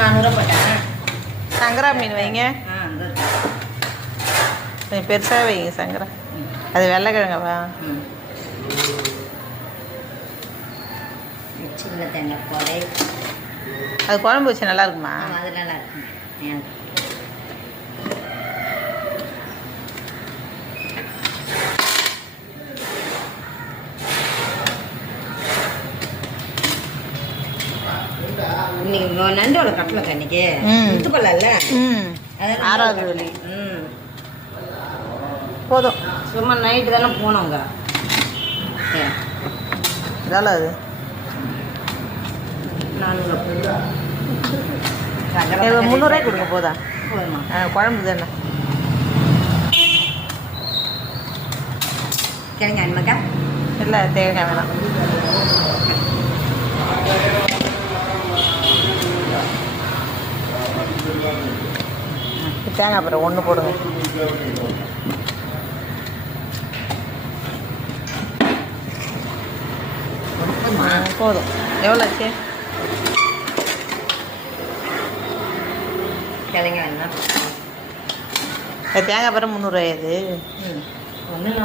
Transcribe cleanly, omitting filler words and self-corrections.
400 போட்டேன். சங்கரா மீன் வைங்க. கொஞ்சம் பெருசாக வைங்க சங்கரா. அது வெள்ளைக்கிழங்கவா? சின்ன தேங்காய் போதை. அது குழம்பு வச்சு நல்லா இருக்குமா? அது நல்லா இருக்கும். இன்னைக்கு நண்டோட கட்டலக்கா இன்னைக்கு முத்து பல்லல்ல. ஆறாவது வழி. போதும். சும்மா நைட்டு தானே போனோங்க. எவ்வளோ அது? 400. 300 கொடுங்க போதா? போதுமா? குழம்பு தானே. கிழங்கு அனுமக்கா? இல்லை தேங்காய் வேணாம். தேங்காய் அப்புறம் 1 போடுங்க. போதும். எவ்வளோ ஆச்சு? கிழங்கு வேணா? தேங்காய் அப்புறம் 300 அது. ஒன்று